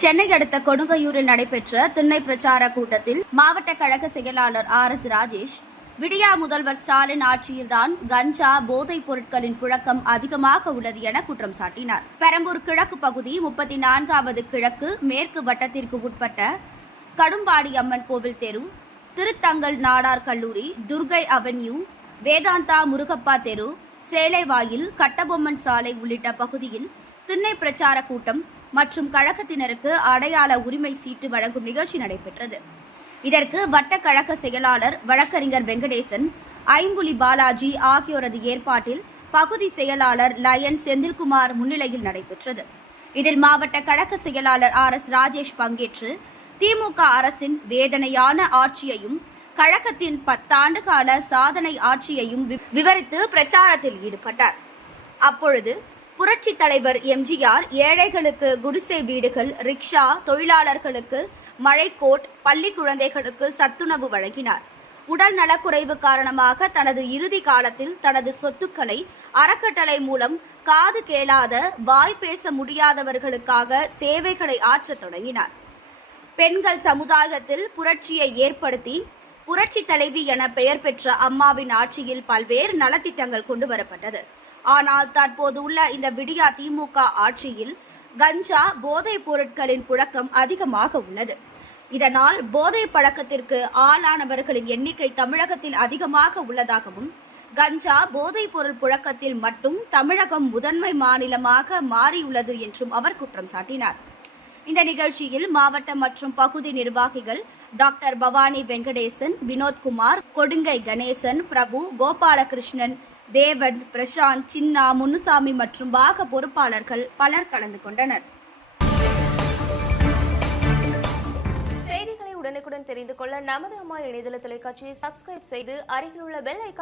சென்னை அடுத்த கொடுங்கையூரில் நடைபெற்ற திண்ணை பிரச்சார கூட்டத்தில் மாவட்ட கழக செயலாளர் ஆர் எஸ் ராஜேஷ் விடியா முதல்வர் ஸ்டாலின் ஆட்சியில்தான் கஞ்சா போதைப் பொருட்களின் புழக்கம் அதிகமாக உள்ளது என குற்றம் சாட்டினார். பெரம்பூர் கிழக்கு பகுதி முப்பத்தி நான்காவது கிழக்கு மேற்கு வட்டத்திற்கு உட்பட்ட கடும்பாடி அம்மன் கோவில் தெரு திருத்தங்கல் நாடார் கல்லூரி துர்கை அவென்யூ வேதாந்தா முருகப்பா தெரு சேலைவாயில் கட்டபொம்மன் சாலை உள்ளிட்ட பகுதியில் திண்ணை பிரச்சார கூட்டம் மற்றும் கழகத்தினருக்கு அடையாள உரிமை சீட்டு வழங்கும் நிகழ்ச்சி நடைபெற்றது. இதற்கு வட்ட கழக செயலாளர் வழக்கறிஞர் வெங்கடேசன் ஐம்புலி பாலாஜி ஆகியோரது ஏற்பாட்டில் பகுதி செயலாளர் லயன் செந்தில்குமார் முன்னிலையில் நடைபெற்றது. இதில் மாவட்ட கழக செயலாளர் ஆர் எஸ் ராஜேஷ் பங்கேற்று திமுக அரசின் வேதனையான ஆட்சியையும் கழகத்தின் பத்தாண்டு கால சாதனை ஆட்சியையும் வி- விவரித்து பிரச்சாரத்தில் ஈடுபட்டார். அப்பொழுது புரட்சி தலைவர் எம்ஜிஆர் ஏழைகளுக்கு குடிசை வீடுகள் ரிக்ஷா தொழிலாளர்களுக்கு மழைக்கோட் பள்ளி குழந்தைகளுக்கு சத்துணவு வழங்கினார். உடல் நலக்குறைவு காரணமாக தனது இறுதி காலத்தில் தனது சொத்துக்களை அறக்கட்டளை மூலம் காது கேளாத வாய் பேச முடியாதவர்களுக்காக சேவைகளை ஆற்றத் தொடங்கினார். பெண்கள் சமுதாயத்தில் புரட்சியை ஏற்படுத்தி புரட்சி தலைவி என பெயர் பெற்ற அம்மாவின் ஆட்சியில் பல்வேறு நலத்திட்டங்கள் கொண்டு வரப்பட்டது. ஆனால் தற்போது உள்ள இந்த விடியா திமுக ஆட்சியில் கஞ்சா போதைப் பொருட்களின் புழக்கம் அதிகமாக உள்ளது. இதனால் போதை பழக்கத்திற்கு ஆளானவர்களின் எண்ணிக்கை தமிழகத்தில் அதிகமாக உள்ளதாகவும் கஞ்சா போதைப் பொருள் புழக்கத்தில் மட்டும் தமிழகம் முதன்மை மாநிலமாக மாறியுள்ளது என்றும் அவர் குற்றம் சாட்டினார். இந்த நிகழ்ச்சியில் மாவட்ட மற்றும் பகுதி நிர்வாகிகள் டாக்டர் பவானி வெங்கடேசன் வினோத்குமார் கொடுங்கை கணேசன் பிரபு கோபாலகிருஷ்ணன் தேவன் பிரசாந்த் சின்னா முனுசாமி மற்றும் பாக பொறுப்பாளர்கள் பலர் கலந்து கொண்டனர். செய்திகளை உடனுக்குடன் தெரிந்து கொள்ள நமது அம்மா இணையதள தொலைக்காட்சியை சப்ஸ்கிரைப் செய்து அருகில் உள்ள பெல் ஐக்கான்